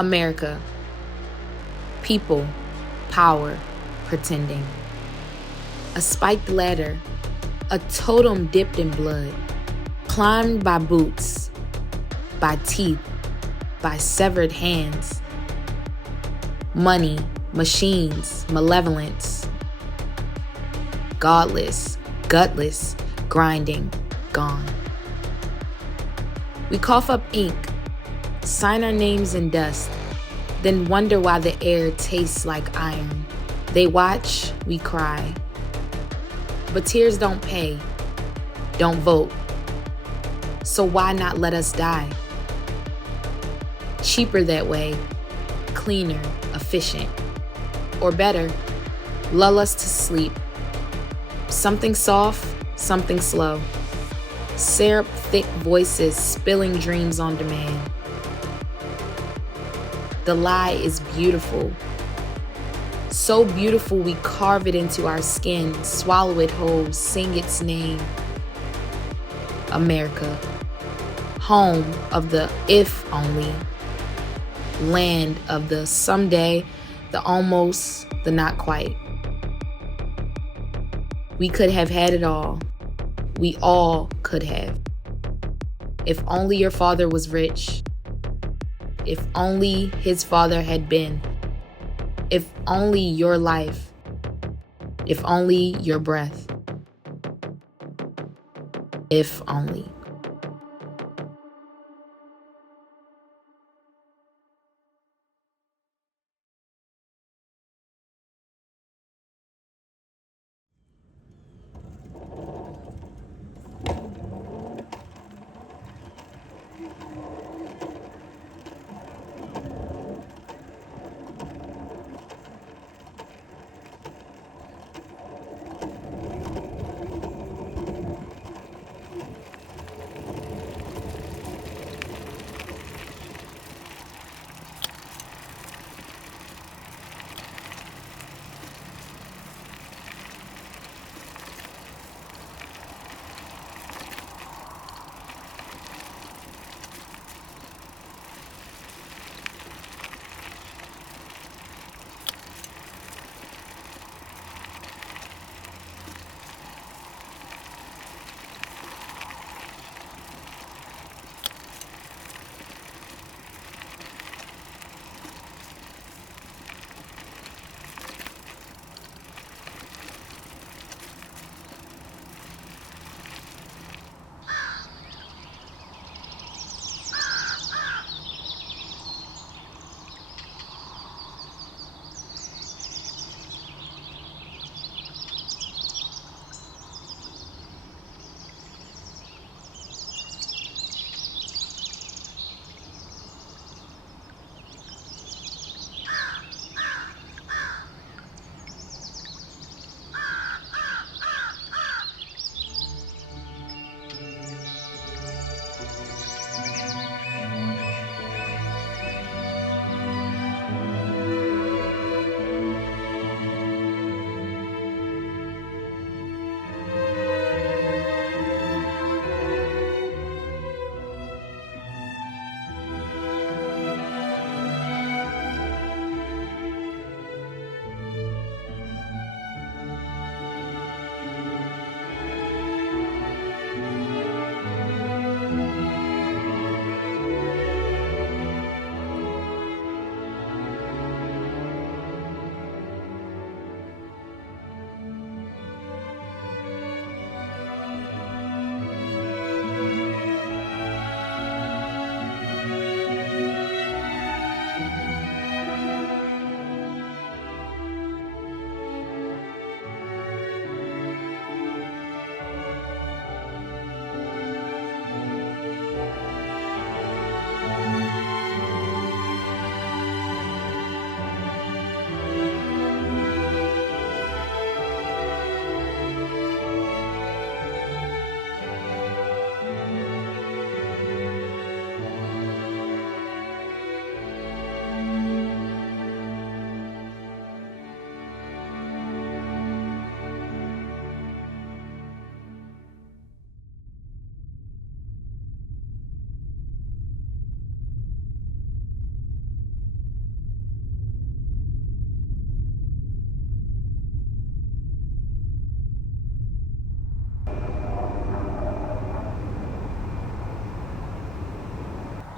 America. People, power, pretending. A spiked ladder, a totem dipped in blood, climbed by boots, by teeth, by severed hands. Money, machines, malevolence. Godless, gutless, grinding, gone. We cough up ink, sign our names in dust, then wonder why the air tastes like iron. They watch, we cry. But tears don't pay, don't vote. So why not let us die? Cheaper that way, cleaner, efficient. Or better, lull us to sleep. Something soft, something slow. Syrup-thick voices spilling dreams on demand. The lie is beautiful. So beautiful we carve it into our skin, swallow it whole, sing its name. America, home of the if only, land of the someday, the almost, the not quite. We could have had it all. We all could have. If only your father was rich. If only his father had been. If only your life. If only your breath. If only.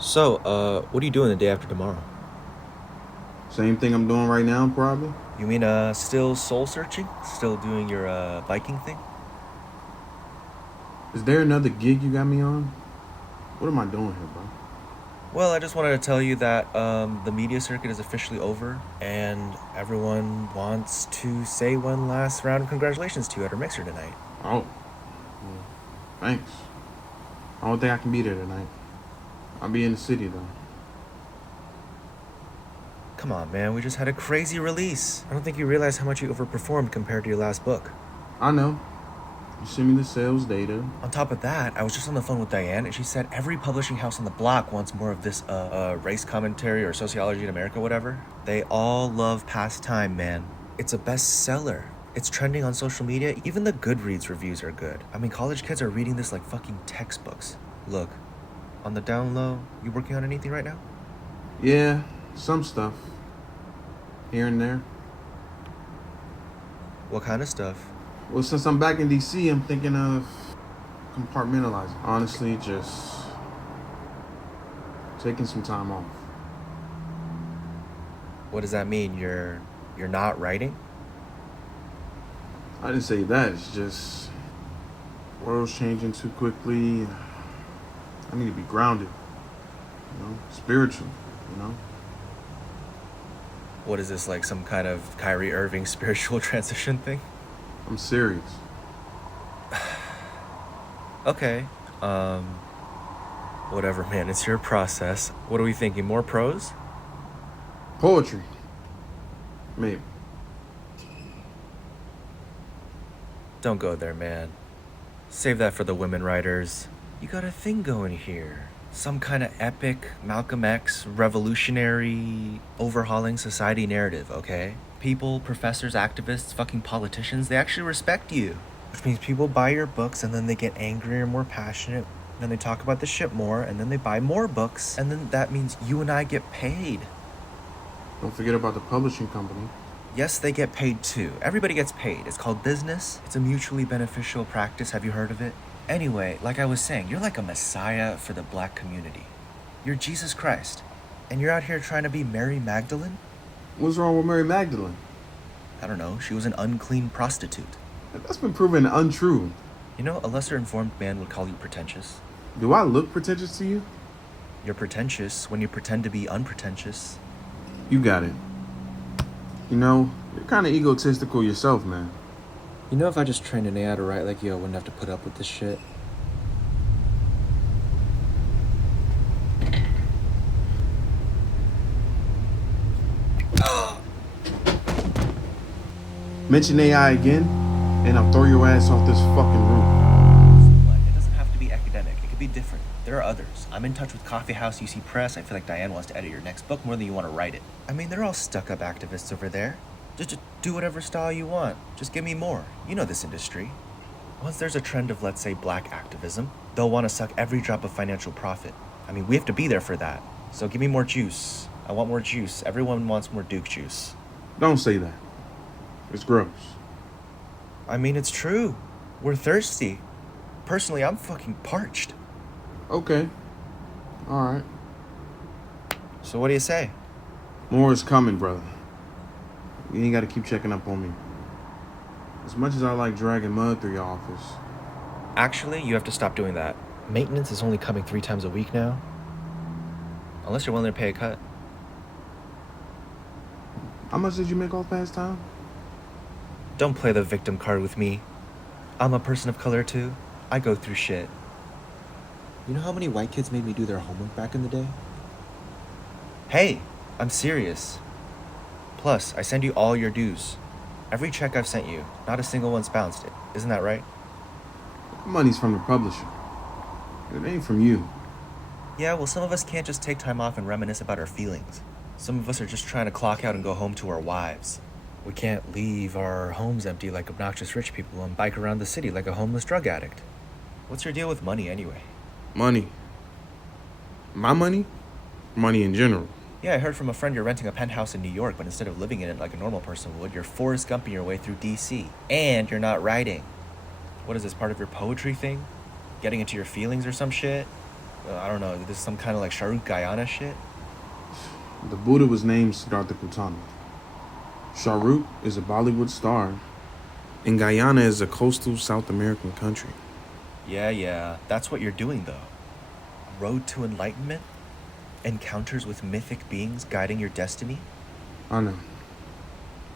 So, what are you doing the day after tomorrow? Same thing I'm doing right now, probably. You mean, still soul searching? Still doing your, Viking thing? Is there another gig you got me on? What am I doing here, bro? Well, I just wanted to tell you that, the media circuit is officially over, and everyone wants to say one last round of congratulations to you at our mixer tonight. Oh, well, thanks. I don't think I can be there tonight. I'll be in the city, though. Come on, man, we just had a crazy release. I don't think you realize how much you overperformed compared to your last book. I know. You send me the sales data. On top of that, I was just on the phone with Diane, and she said every publishing house on the block wants more of this, race commentary or sociology in America, whatever. They all love Past Time, man. It's a bestseller. It's trending on social media. Even the Goodreads reviews are good. I mean, college kids are reading this like fucking textbooks. Look, on the down low, you working on anything right now? Yeah, some stuff. Here and there. What kind of stuff? Well, since I'm back in DC, I'm thinking of compartmentalizing. Honestly, just taking some time off. What does that mean? You're not writing? I didn't say that. It's just world's changing too quickly. I need to be grounded. Spiritual. You know. What is this, like some kind of Kyrie Irving spiritual transition thing? I'm serious. Okay. Whatever, man. It's your process. What are we thinking? More prose? Poetry. Maybe. Don't go there, man. Save that for the women writers. You got a thing going here. Some kind of epic Malcolm X revolutionary overhauling society narrative, okay? People, professors, activists, fucking politicians, they actually respect you. Which means people buy your books and then they get angrier and more passionate. Then they talk about the shit more and then they buy more books. And then that means you and I get paid. Don't forget about the publishing company. Yes, they get paid too. Everybody gets paid. It's called business. It's a mutually beneficial practice. Have you heard of it? Anyway, like I was saying, you're like a messiah for the black community. You're Jesus Christ. And you're out here trying to be Mary Magdalene? What's wrong with Mary Magdalene? I don't know. She was an unclean prostitute. That's been proven untrue. You know, a lesser informed man would call you pretentious. Do I look pretentious to you? You're pretentious when you pretend to be unpretentious. You got it. You're kind of egotistical yourself, man. You know, if I just trained an AI to write like you, I wouldn't have to put up with this shit. Mention AI again, and I'll throw your ass off this fucking roof. It doesn't have to be academic. It could be different. There are others. I'm in touch with Coffee House UC Press. I feel like Diane wants to edit your next book more than you want to write it. I mean, they're all stuck-up activists over there. Just do whatever style you want. Just give me more. You know this industry. Once there's a trend of, let's say, black activism, they'll want to suck every drop of financial profit. I mean, we have to be there for that. So give me more juice. I want more juice. Everyone wants more Duke juice. Don't say that. It's gross. I mean, it's true. We're thirsty. Personally, I'm fucking parched. Okay. Alright. So what do you say? More is coming, brother. You ain't gotta keep checking up on me. As much as I like dragging mud through your office. Actually, you have to stop doing that. Maintenance is only coming 3 times a week now. Unless you're willing to pay a cut. How much did you make off Past Time? Don't play the victim card with me. I'm a person of color too. I go through shit. You know how many white kids made me do their homework back in the day? Hey, I'm serious. Plus, I send you all your dues. Every check I've sent you, not a single one's bounced. Isn't that right? Money's from the publisher. It ain't from you. Yeah, well, some of us can't just take time off and reminisce about our feelings. Some of us are just trying to clock out and go home to our wives. We can't leave our homes empty like obnoxious rich people and bike around the city like a homeless drug addict. What's your deal with money anyway? Money. My money? Money in general. Yeah, I heard from a friend you're renting a penthouse in New York, but instead of living in it like a normal person would, you're Forrest Gumping your way through DC. And you're not writing. What is this, part of your poetry thing? Getting into your feelings or some shit? I don't know, this is some kind of like Shahrukh Guyana shit? The Buddha was named Siddhartha Gautama. Shahrukh is a Bollywood star, and Guyana is a coastal South American country. Yeah, that's what you're doing though. Road to enlightenment? Encounters with mythic beings guiding your destiny? I know.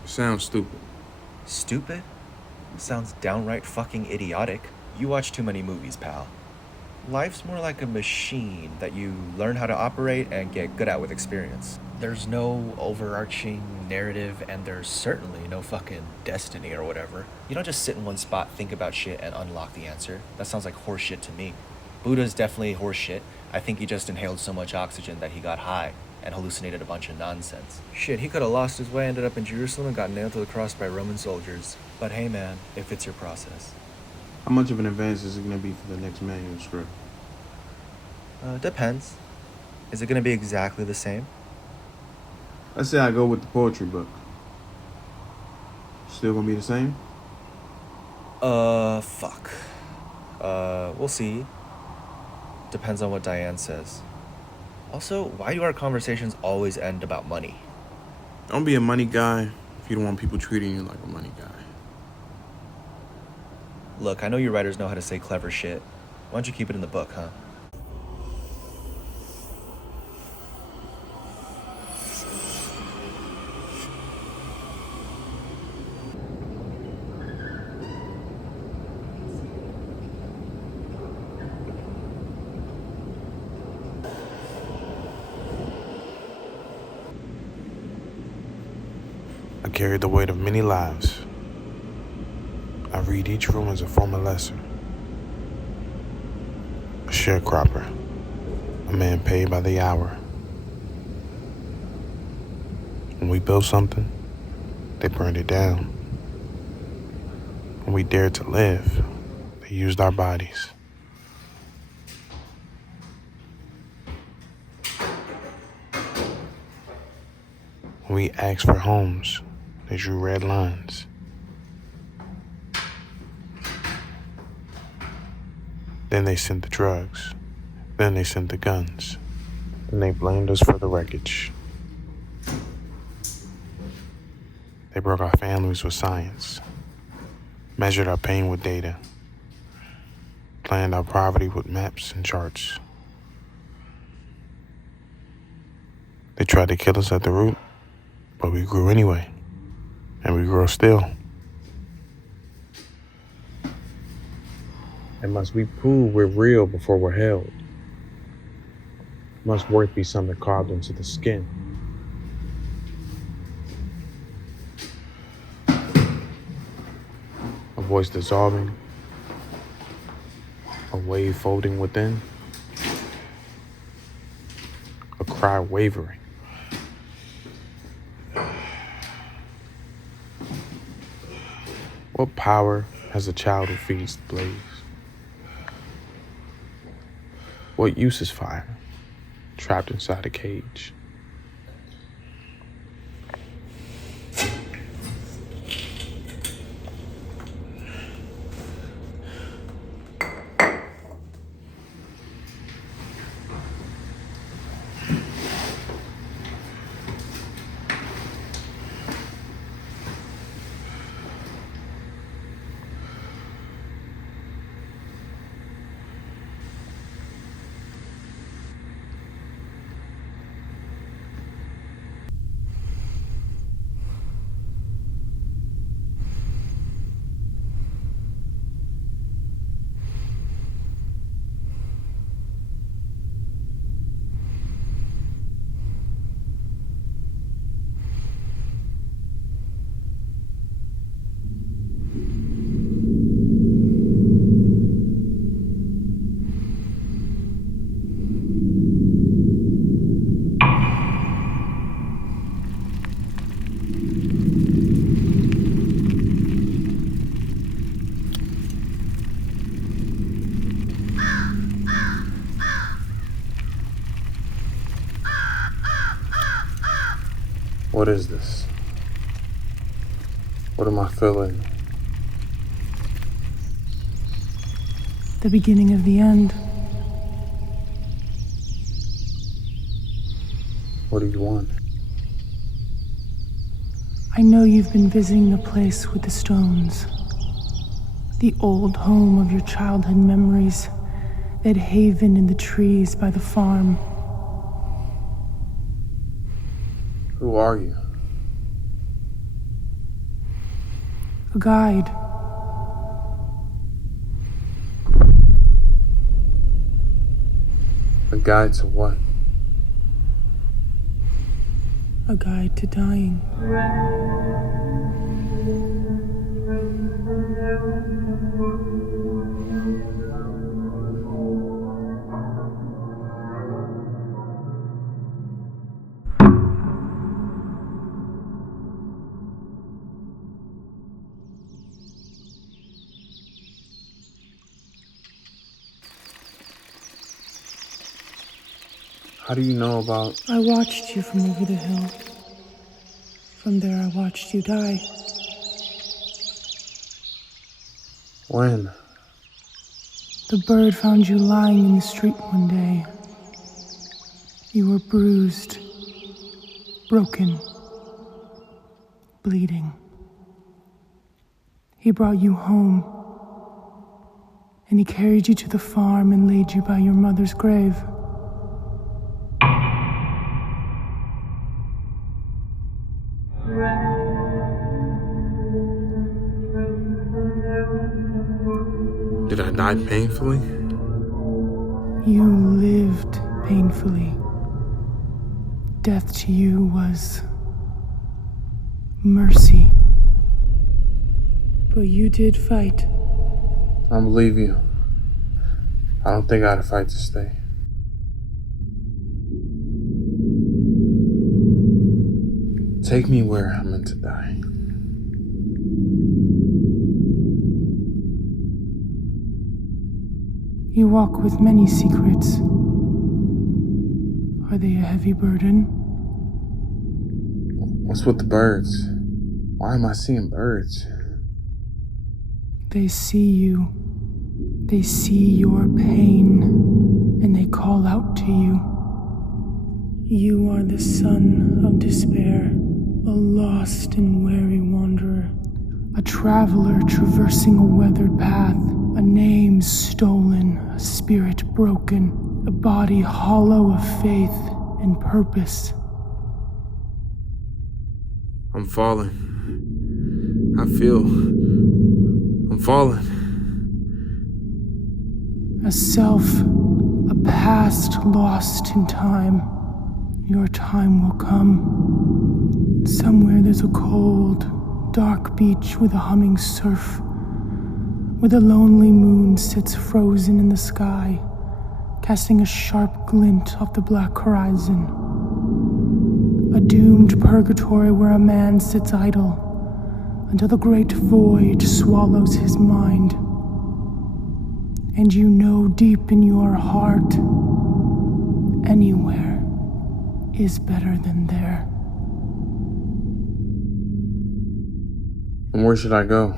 It sounds stupid. Stupid? Sounds downright fucking idiotic. You watch too many movies, pal. Life's more like a machine that you learn how to operate and get good at with experience. There's no overarching narrative, and there's certainly no fucking destiny or whatever. You don't just sit in one spot, think about shit, and unlock the answer. That sounds like horse shit to me. Buddha's definitely horse shit. I think he just inhaled so much oxygen that he got high and hallucinated a bunch of nonsense. Shit, he could have lost his way, ended up in Jerusalem, and got nailed to the cross by Roman soldiers. But hey man, it fits your process. How much of an advance is it going to be for the next manuscript? Depends. Is it gonna be exactly the same? Let's say I go with the poetry book. Still going to be the same? Fuck. We'll see. Depends on what Diane says. Also, why do our conversations always end about money? Don't be a money guy if you don't want people treating you like a money guy. Look, I know you writers know how to say clever shit. Why don't you keep it in the book, huh? I carry the weight of many lives. I read each room as a former lesson. A sharecropper, a man paid by the hour. When we built something, they burned it down. When we dared to live, they used our bodies. When we asked for homes, they drew red lines. Then they sent the drugs. Then they sent the guns. Then they blamed us for the wreckage. They broke our families with science, measured our pain with data, planned our poverty with maps and charts. They tried to kill us at the root, but we grew anyway, and we grow still. And must we prove we're real before we're held? Must worth be something carved into the skin? A voice dissolving, a wave folding within, a cry wavering. What power has a child who feeds the blaze? What use is fire, trapped inside a cage? What is this? What am I feeling? The beginning of the end. What do you want? I know you've been visiting the place with the stones. The old home of your childhood memories, that haven in the trees by the farm. Who are you? A guide. A guide to what? A guide to dying. How do you know about... I watched you from over the hill. From there I watched you die. When? The bird found you lying in the street one day. You were bruised, broken, bleeding. He brought you home, and he carried you to the farm and laid you by your mother's grave. Did I die painfully? You lived painfully. Death to you was mercy. But you did fight. I don't believe you. I don't think I had a fight to stay. Take me where I'm meant to die. You walk with many secrets. Are they a heavy burden? What's with the birds? Why am I seeing birds? They see you. They see your pain, and they call out to you. You are the son of despair, a lost and weary wanderer, a traveler traversing a weathered path, a name stolen, a spirit broken, a body hollow of faith and purpose. I'm falling. I feel... I'm falling. A self, a past lost in time. Your time will come. Somewhere there's a cold, dark beach with a humming surf, where the lonely moon sits frozen in the sky, casting a sharp glint off the black horizon. A doomed purgatory where a man sits idle until the great void swallows his mind. And you know deep in your heart, anywhere is better than there. And where should I go?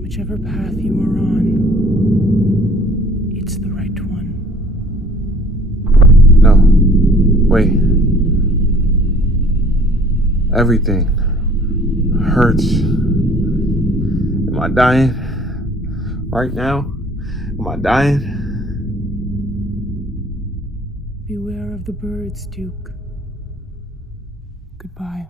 Whichever path you are on, it's the right one. No. Wait. Everything hurts. Am I dying? Right now? Am I dying? Beware of the birds, Duke. Goodbye.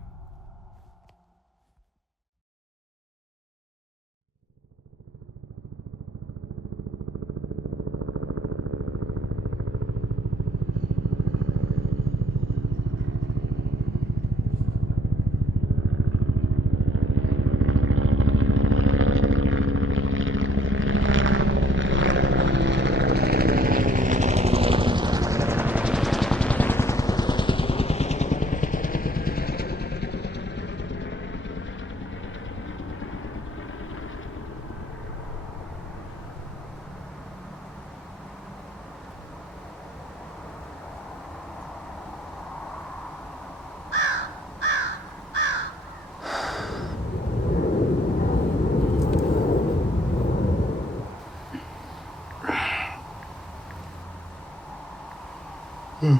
Is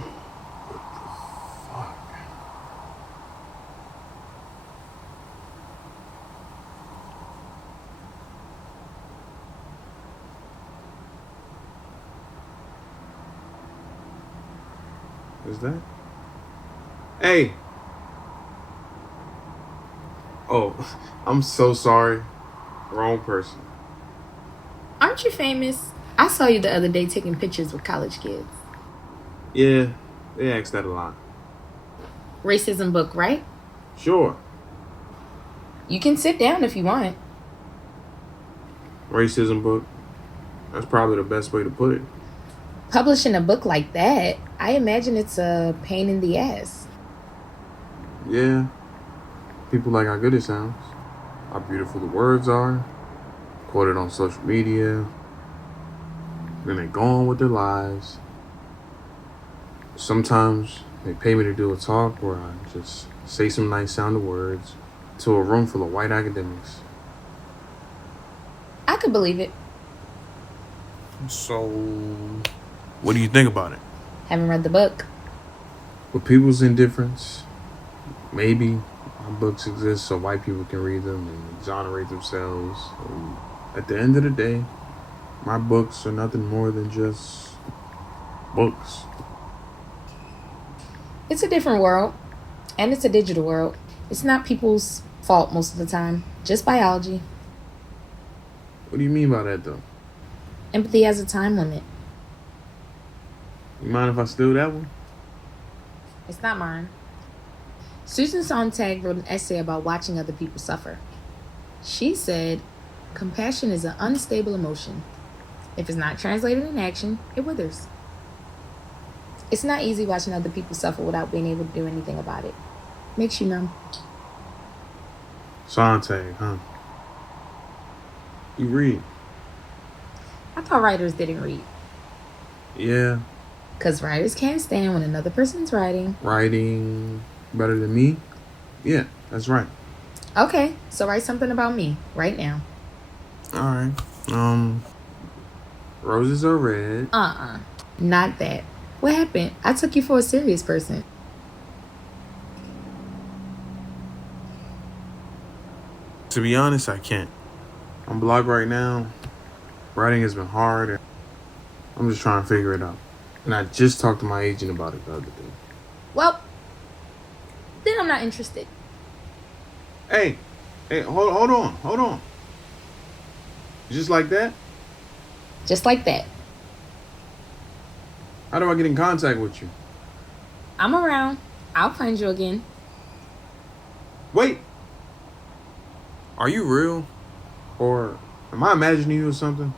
that? Hey! Oh, I'm so sorry. Wrong person. Aren't you famous? I saw you the other day taking pictures with college kids. Yeah, they ask that a lot. Racism book, right? Sure. You can sit down if you want. Racism book. That's probably the best way to put it. Publishing a book like that, I imagine it's a pain in the ass. Yeah. People like how good it sounds. How beautiful the words are. Quoted on social media. Then they go on with their lives. Sometimes they pay me to do a talk where I just say some nice sounding words to a room full of white academics. I could believe it. So, what do you think about it? Haven't read the book. With people's indifference, maybe my books exist so white people can read them and exonerate themselves. At the end of the day, my books are nothing more than just books. It's a different world, and it's a digital world. It's not people's fault most of the time, just biology. What do you mean by that, though? Empathy has a time limit. You mind if I steal that one? It's not mine. Susan Sontag wrote an essay about watching other people suffer. She said, compassion is an unstable emotion. If it's not translated in action, it withers. It's not easy watching other people suffer without being able to do anything about it. Makes you numb. Sontag, huh? You read? I thought writers didn't read. Yeah. Because writers can't stand when another person's writing. Writing better than me? Yeah, that's right. Okay, so write something about me right now. Alright. Roses are red. Not that. What happened? I took you for a serious person. To be honest, I can't. I'm blocked right now. Writing has been hard. I'm just trying to figure it out. And I just talked to my agent about it the other day. Well, then I'm not interested. Hey, hold on. Just like that? Just like that. How do I get in contact with you? I'm around. I'll find you again. Wait. Are you real? Or am I imagining you or something?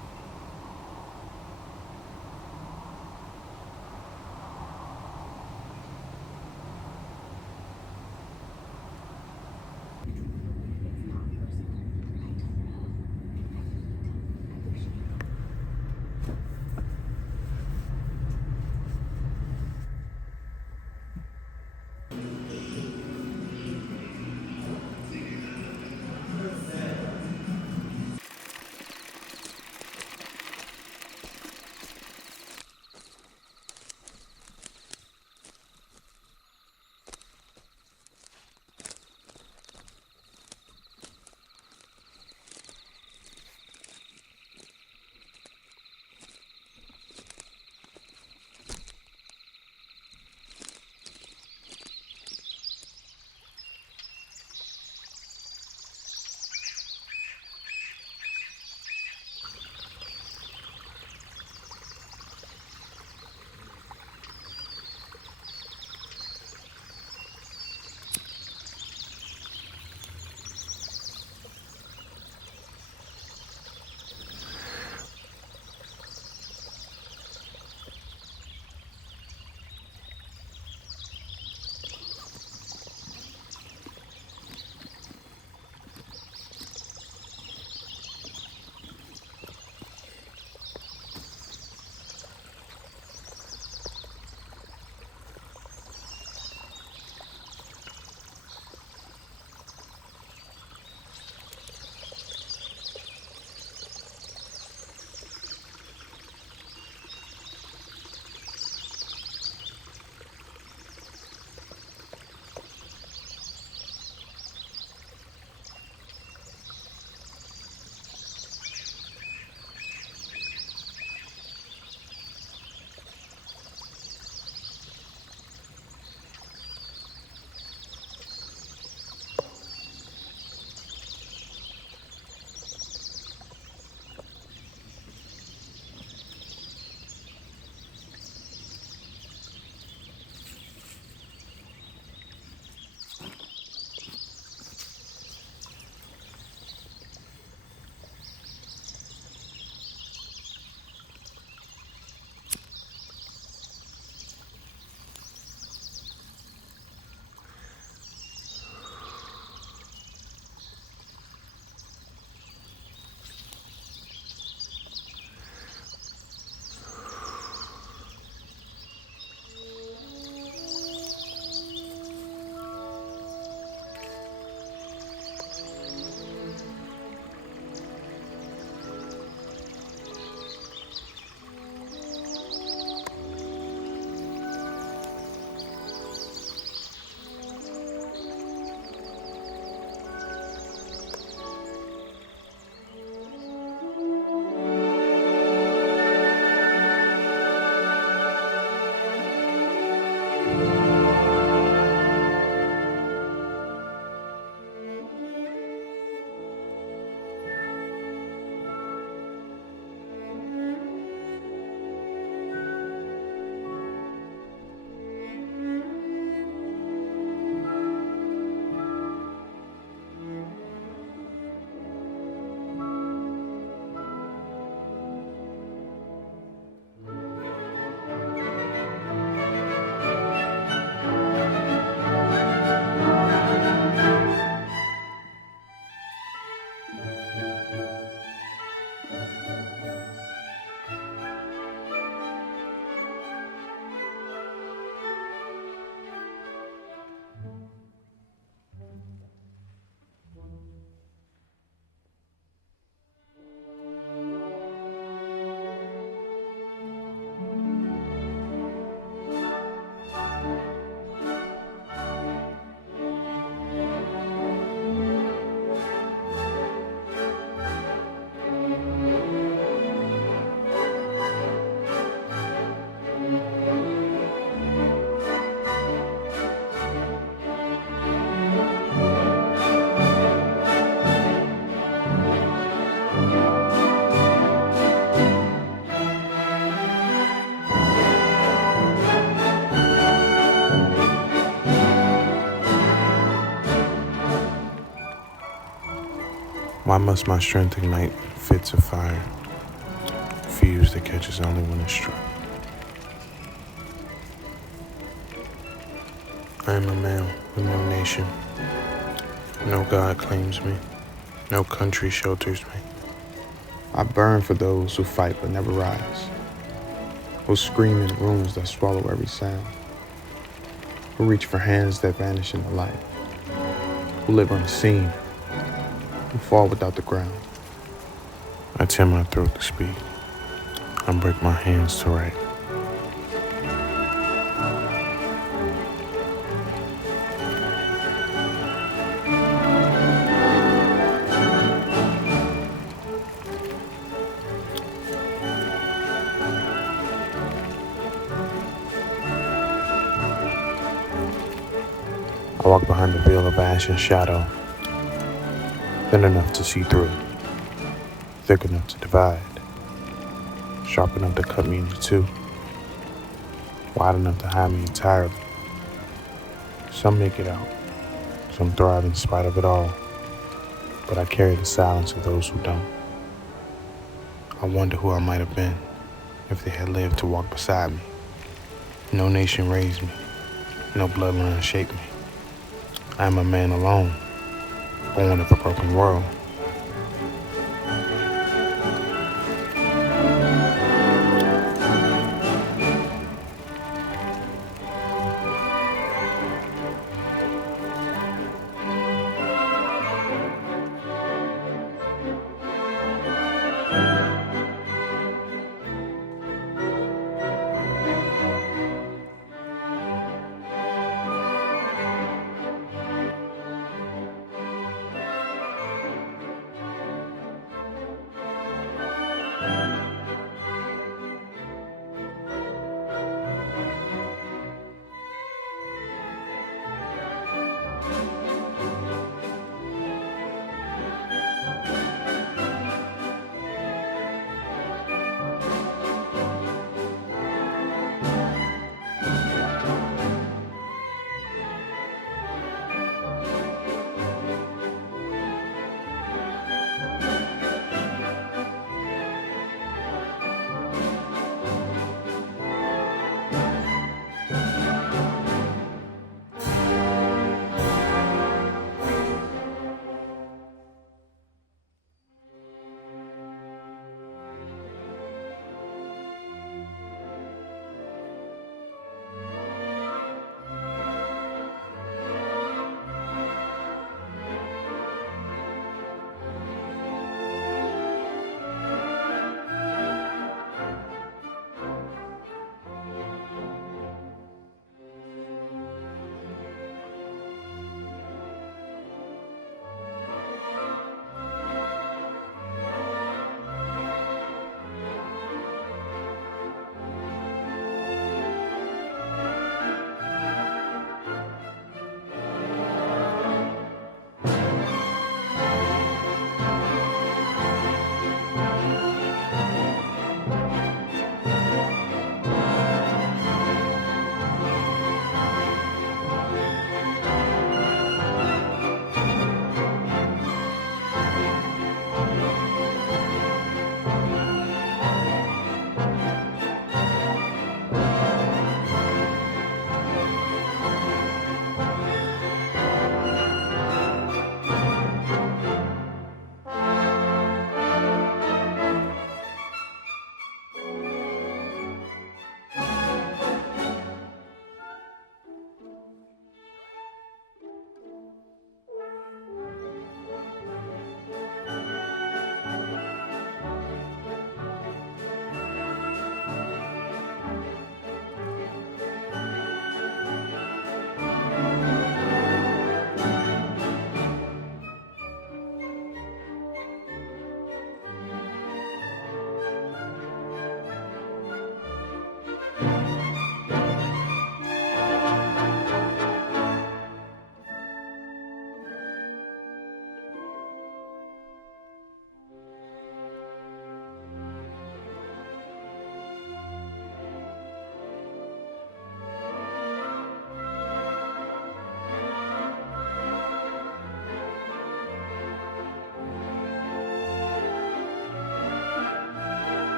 Why must my strength ignite fits of fire, fuse that catches only when it's struck? I am a man with no nation. No God claims me. No country shelters me. I burn for those who fight but never rise, who scream in rooms that swallow every sound, who reach for hands that vanish in the light, who live unseen, who fall without the ground. I tear my throat to speak. I break my hands to write. I walk behind the veil of ash and shadow, thin enough to see through, thick enough to divide, sharp enough to cut me into two, wide enough to hide me entirely. Some make it out, some thrive in spite of it all, but I carry the silence of those who don't. I wonder who I might have been if they had lived to walk beside me. No nation raised me, no bloodline shaped me. I am a man alone, born of a broken world.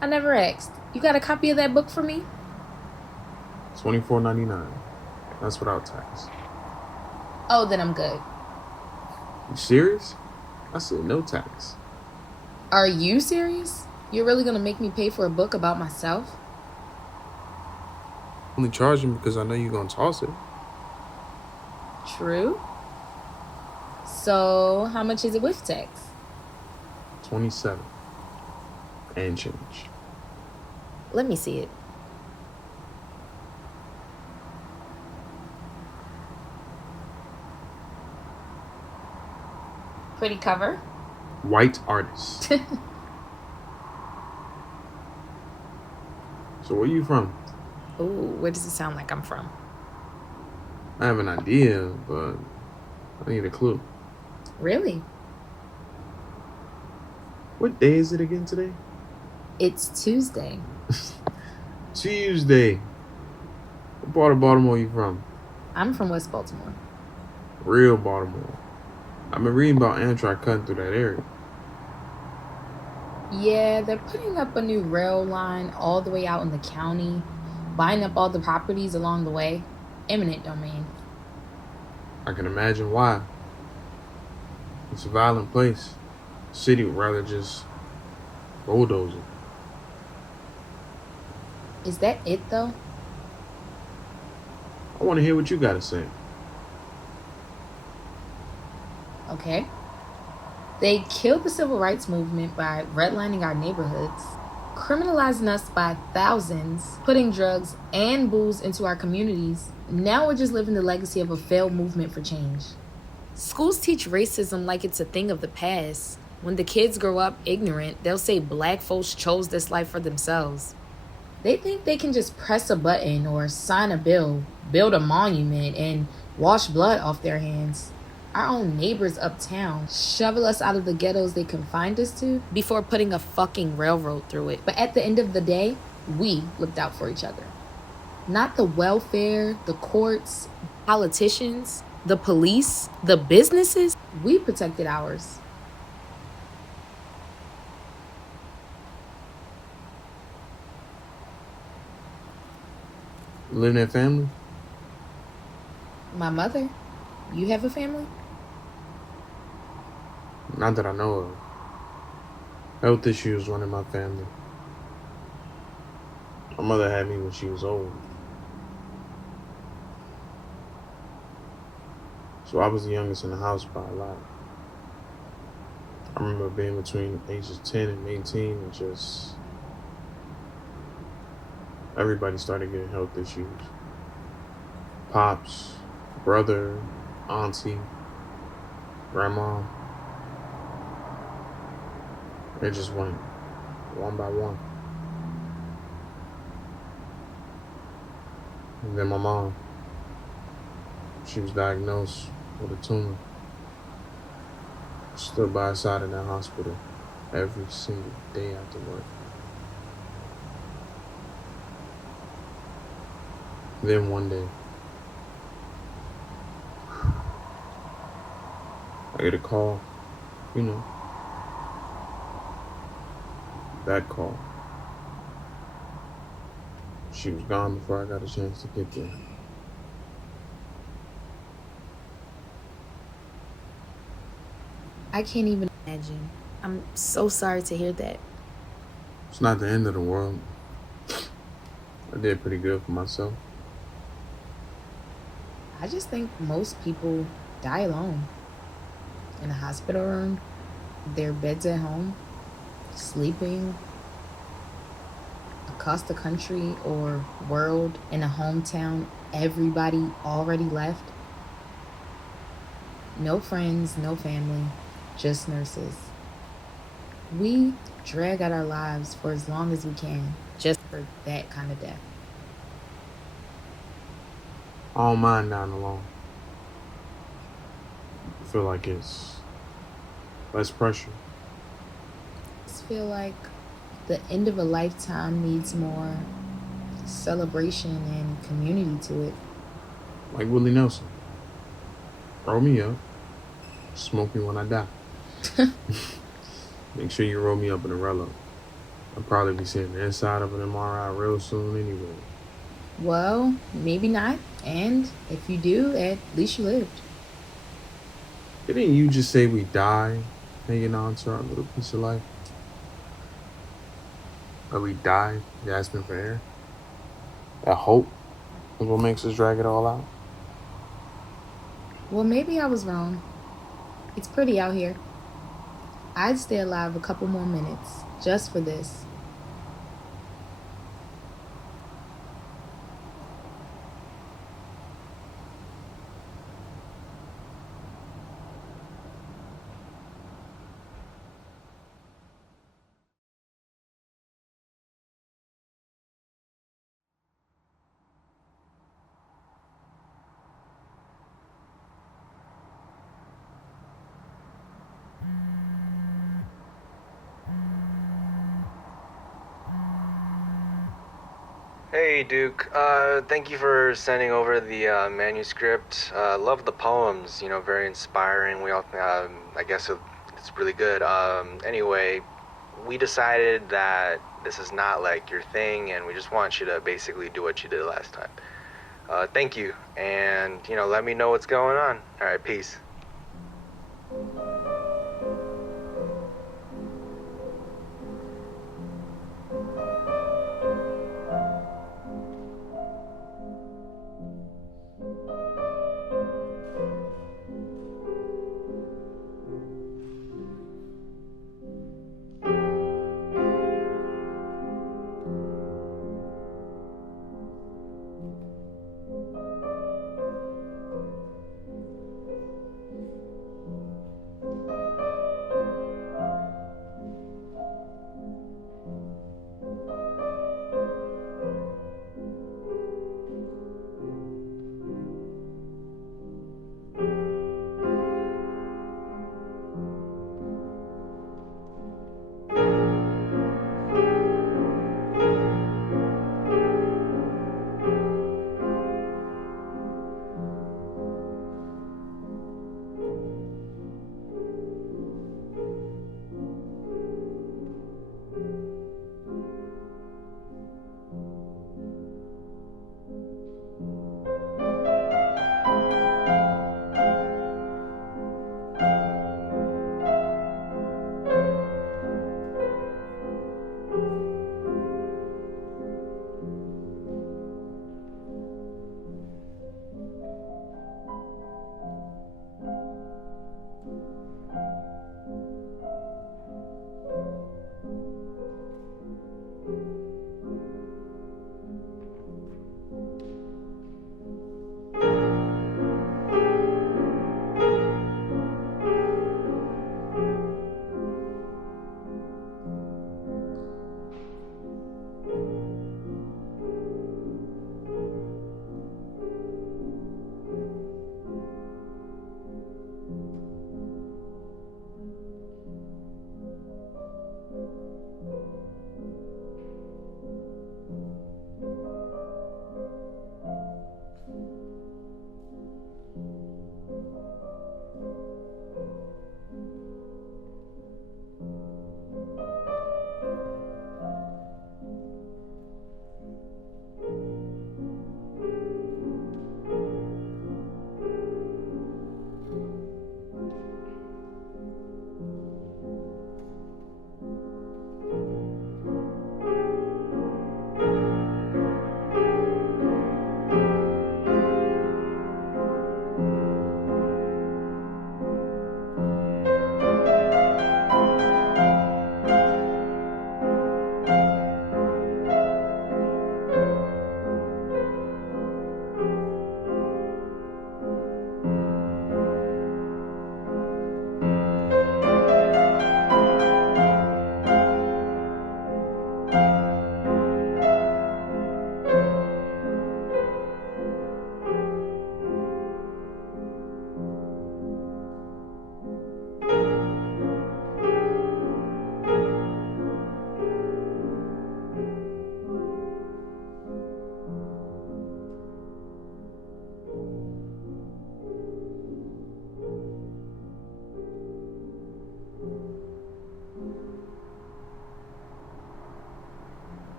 I never asked. You got a copy of that book for me? $24.99. That's without tax. Oh, then I'm good. You serious? I said no tax. Are you serious? You're really gonna make me pay for a book about myself? Only charging because I know you're gonna toss it. True. So, how much is it with tax? 27 and change. Let me see it. Pretty cover. White artist. So where you from? Ooh, where does it sound like I'm from? I have an idea, but I need a clue. Really? What day is it again today? It's Tuesday. Tuesday. What part of Baltimore you from? I'm from West Baltimore. Real Baltimore. I've been reading about Amtrak cutting through that area. Yeah, they're putting up a new rail line all the way out in the county, buying up all the properties along the way. Eminent domain. I can imagine why. It's a violent place. The city would rather just bulldoze it. Is that it, though? I want to hear what you got to say. Okay. They killed the civil rights movement by redlining our neighborhoods, criminalizing us by thousands, putting drugs and booze into our communities. Now we're just living the legacy of a failed movement for change. Schools teach racism like it's a thing of the past. When the kids grow up ignorant, they'll say black folks chose this life for themselves. They think they can just press a button or sign a bill, build a monument, and wash blood off their hands. Our own neighbors uptown shovel us out of the ghettos they confined us to before putting a fucking railroad through it. But at the end of the day, we looked out for each other. Not the welfare, the courts, politicians, the police, the businesses. We protected ours. You live in that family? My mother. You have a family? Not that I know of. Health issues run in my family. My mother had me when she was old. So I was the youngest in the house by a lot. I remember being between ages 10 and 18 and just everybody started getting health issues. Pops, brother, auntie, grandma. It just went one by one. And then my mom, she was diagnosed with a tumor. Stood by her side in that hospital every single day after work. Then one day, I get a call, that call. She was gone before I got a chance to get there. I can't even imagine. I'm so sorry to hear that. It's not the end of the world. I did pretty good for myself. I just think most people die alone. In a hospital room, their beds at home, sleeping across the country or world in a hometown everybody already left. No friends, no family, just nurses. We drag out our lives for as long as we can, just for that kind of death. I don't mind dying alone. I feel like it's less pressure. I just feel like the end of a lifetime needs more celebration and community to it. Like Willie Nelson. Roll me up. Smoke me when I die. Make sure you roll me up in a Rello. I'll probably be seeing the inside of an MRI real soon anyway. Well, maybe not. And if you do, at least you lived. Didn't you just say we die hanging on to our little piece of life? That we die gasping for air? That hope is what makes us drag it all out? Well, maybe I was wrong. It's pretty out here. I'd stay alive a couple more minutes just for this. Hey, Duke. Thank you for sending over the manuscript. Love the poems. Very inspiring. We all, I guess it's really good. Anyway, we decided that this is not like your thing, and we just want you to basically do what you did last time. Thank you, and let me know what's going on. All right, peace.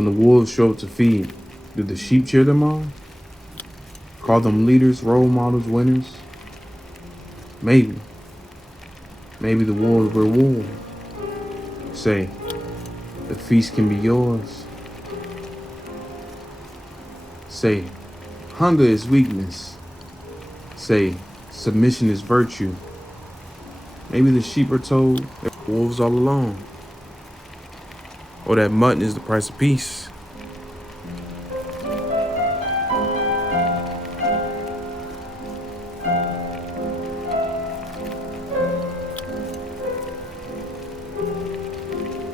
When the wolves show up to feed, do the sheep cheer them on? Call them leaders, role models, winners? Maybe. Maybe the wolves were warned. Say, the feast can be yours. Say, hunger is weakness. Say, submission is virtue. Maybe the sheep are told that wolves all alone. Or that mutton is the price of peace.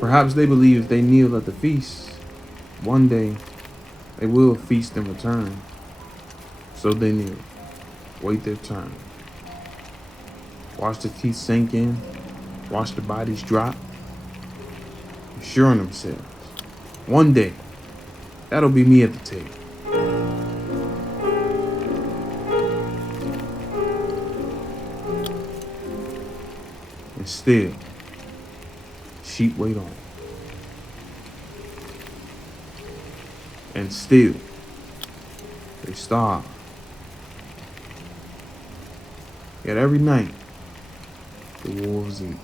Perhaps they believe if they kneel at the feast, one day they will feast in return. So they kneel, wait their turn. Watch the teeth sink in, watch the bodies drop, assuring themselves, one day, that'll be me at the table. And still, sheep wait on. And still, they starve. Yet every night, the wolves eat.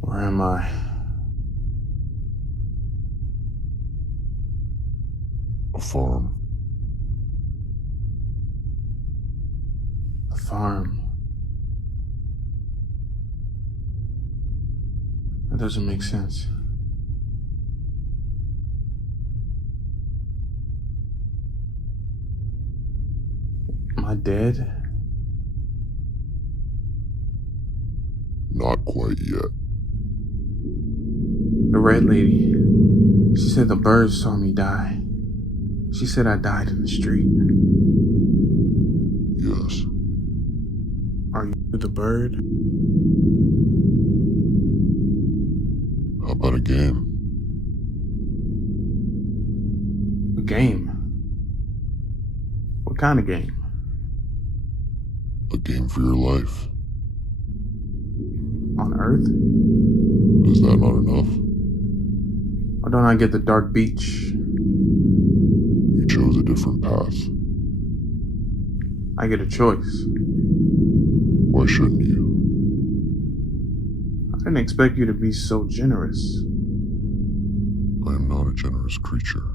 Where am I? farm. A farm? That doesn't make sense. Am I dead? Not quite yet. The red lady. She said the birds saw me die. She said I died in the street. Yes. Are you the bird? How about a game? A game? What kind of game? A game for your life. On Earth? Is that not enough? Or don't I get the dark beach? You chose a different path. I get a choice. Why shouldn't you? I didn't expect you to be so generous. I am not a generous creature.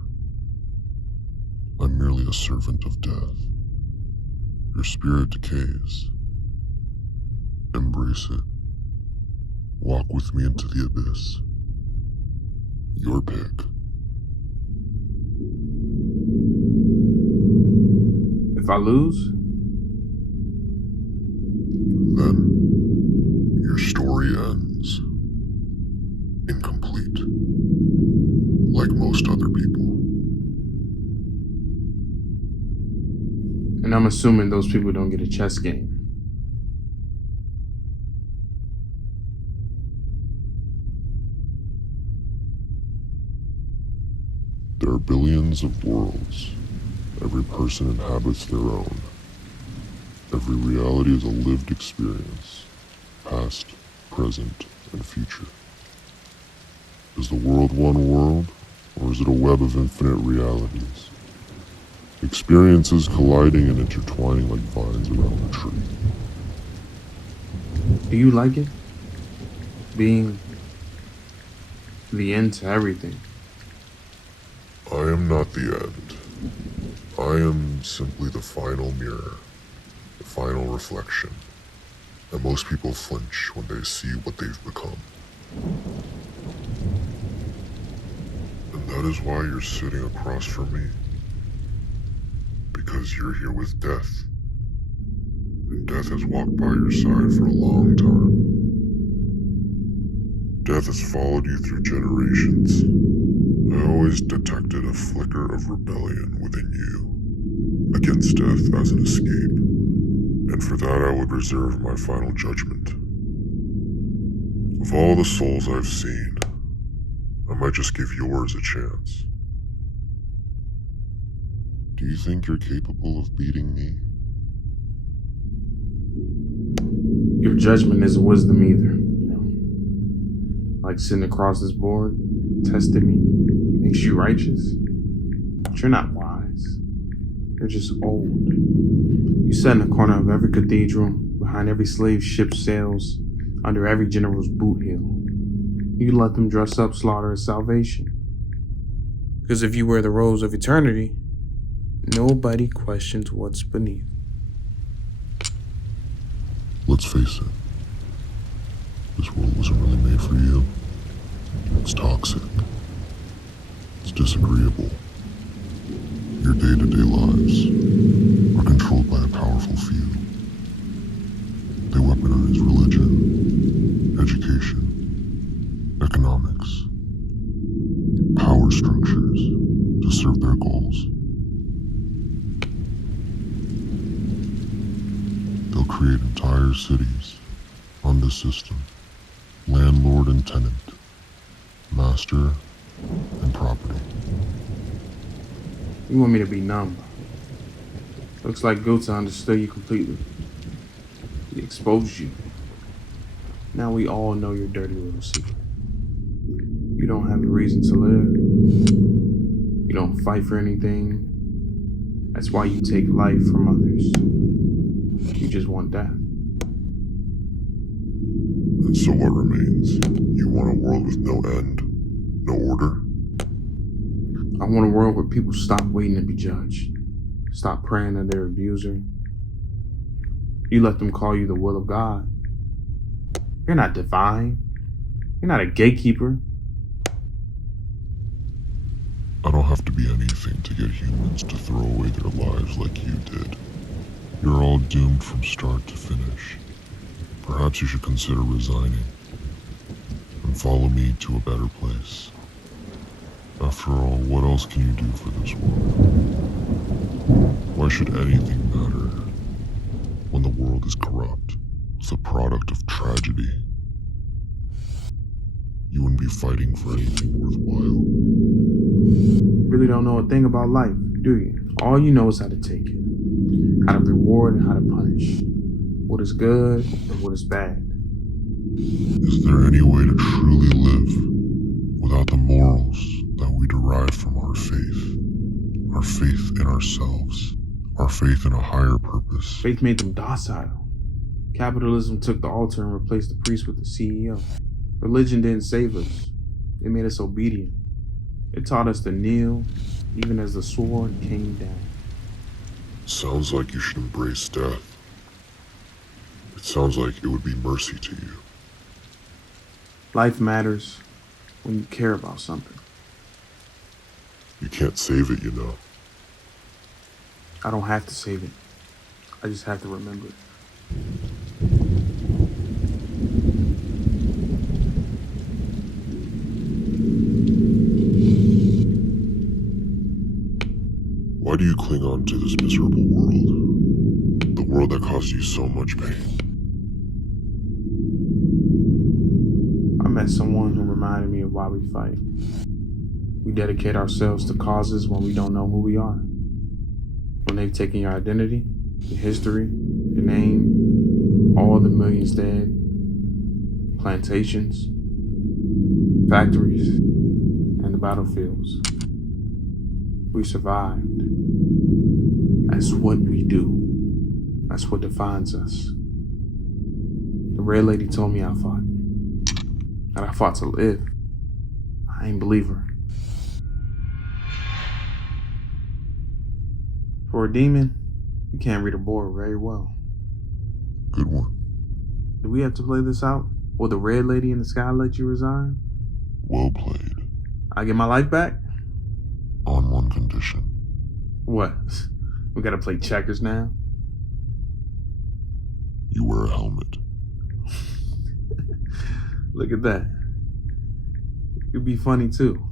I'm merely a servant of death. Your spirit decays. Embrace it. Walk with me into the abyss. Your pick. If I lose? Then, your story ends. Incomplete. Like most other people. And I'm assuming those people don't get a chess game. There are billions of worlds. Every person inhabits their own. Every reality is a lived experience. Past, present, and future. Is the world one world, or is it a web of infinite realities? Experiences colliding and intertwining like vines around a tree. Do you like it? Being the end to everything. I am not the end. I am simply the final mirror, the final reflection. And most people flinch when they see what they've become. And that is why you're sitting across from me. Because you're here with death. And death has walked by your side for a long time. Death has followed you through generations. I always detected a flicker of rebellion within you, against death as an escape, and for that I would reserve my final judgment. Of all the souls I've seen, I might just give yours a chance. Do you think you're capable of beating me? Your judgment isn't wisdom either, Like sitting across this board, testing me, makes you righteous. But you're not wise. You're just old. You sat in the corner of every cathedral, behind every slave ship sails, under every general's boot heel. You let them dress up slaughter as salvation. Because if you wear the robes of eternity, nobody questions what's beneath. Let's face it. This world wasn't really made for you. It's toxic. It's disagreeable. Your day-to-day lives are controlled by a powerful few. They weaponize religion, education, economics, power structures to serve their goals. They'll create entire cities on this system. Landlord and tenant, master and property. You want me to be numb. Looks like Gota understood you completely. He exposed you. Now we all know your dirty little secret. You don't have a reason to live. You don't fight for anything. That's why you take life from others. You just want death. And so what remains? You want a world with no end? No order? I want a world where people stop waiting to be judged, stop praying to their abuser. You let them call you the will of God. You're not divine. You're not a gatekeeper. I don't have to be anything to get humans to throw away their lives like you did. You're all doomed from start to finish. Perhaps you should consider resigning and follow me to a better place. After all, what else can you do for this world? Why should anything matter when the world is corrupt, the product of tragedy? You wouldn't be fighting for anything worthwhile. You really don't know a thing about life, do you? All you know is how to take it, how to reward and how to punish, what is good and what is bad. Is there any way to truly live without the morals that we derive from our faith in ourselves, our faith in a higher purpose? Faith made them docile. Capitalism took the altar and replaced the priest with the CEO. Religion didn't save us. It made us obedient. It taught us to kneel, even as the sword came down. Sounds like you should embrace death. It sounds like it would be mercy to you. Life matters when you care about something. You can't save it, you know. I don't have to save it. I just have to remember it. Why do you cling on to this miserable world? The world that caused you so much pain. I met someone who reminded me of why we fight. We dedicate ourselves to causes when we don't know who we are. When they've taken your identity, your history, your name, all the millions dead, plantations, factories, and the battlefields. We survived. That's what we do. That's what defines us. The red lady told me I fought. That I fought to live. I ain't believe her. For a demon, you can't read a board very well. Good one. Do we have to play this out? Will the red lady in the sky let you resign? Well played. I get my life back? On one condition. What? We gotta play checkers now? You wear a helmet. Look at that. It'd be funny too.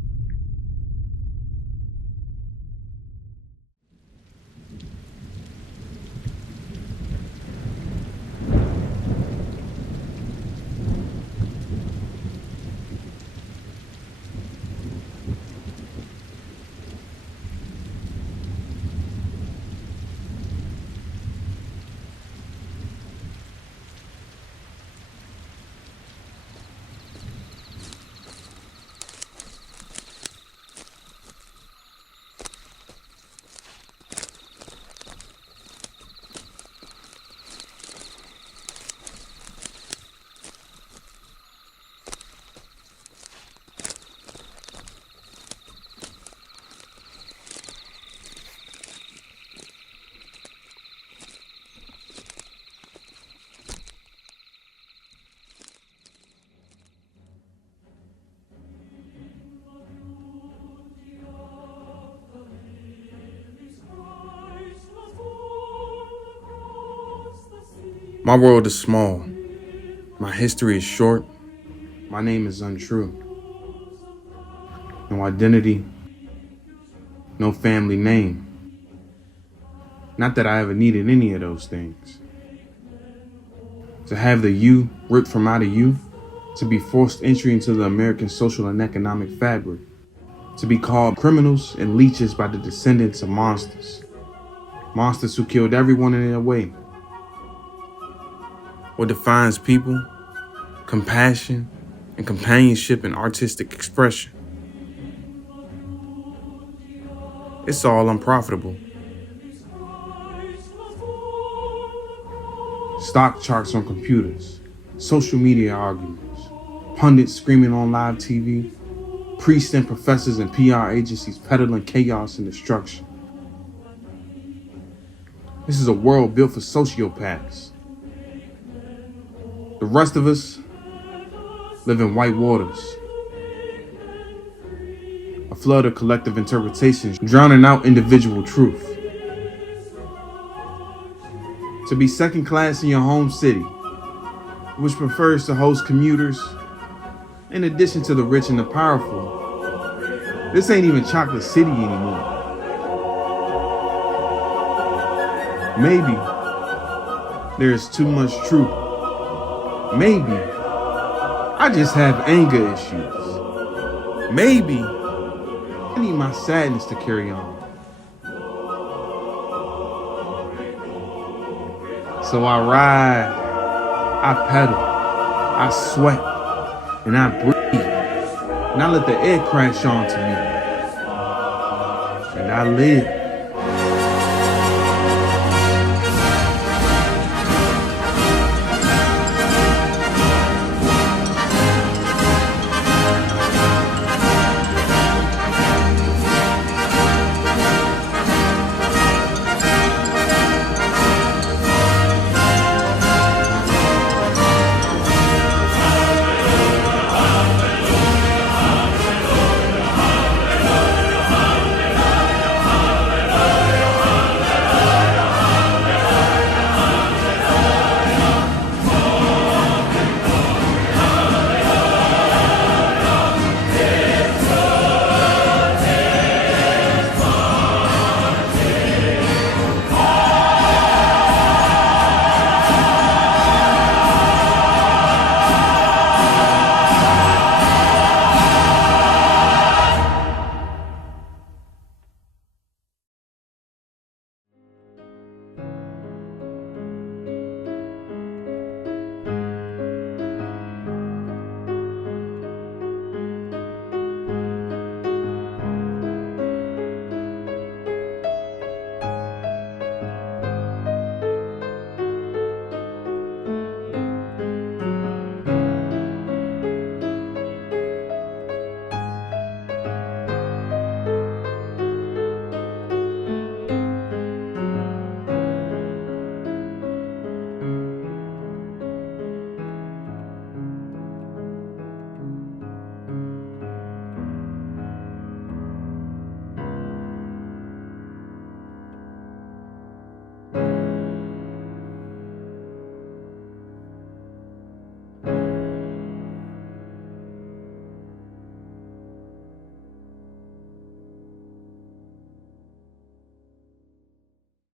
My world is small. My history is short. My name is untrue. No identity. No family name. Not that I ever needed any of those things. To have the you ripped from out of you. To be forced entry into the American social and economic fabric. To be called criminals and leeches by the descendants of monsters. Monsters who killed everyone in their way. What defines people, compassion, and companionship and artistic expression. It's all unprofitable. Stock charts on computers, social media arguments, pundits screaming on live TV, Priests and professors and PR agencies peddling chaos and destruction. This is a world built for sociopaths. The rest of us live in white waters. A flood of collective interpretations drowning out individual truth. To be second class in your home city, which prefers to host commuters, in addition to the rich and the powerful, this ain't even Chocolate City anymore. Maybe there is too much truth. Maybe I just have anger issues. Maybe I need my sadness to carry on. So I ride, I pedal, I sweat, and I breathe. And I let the air crash onto me. And I live.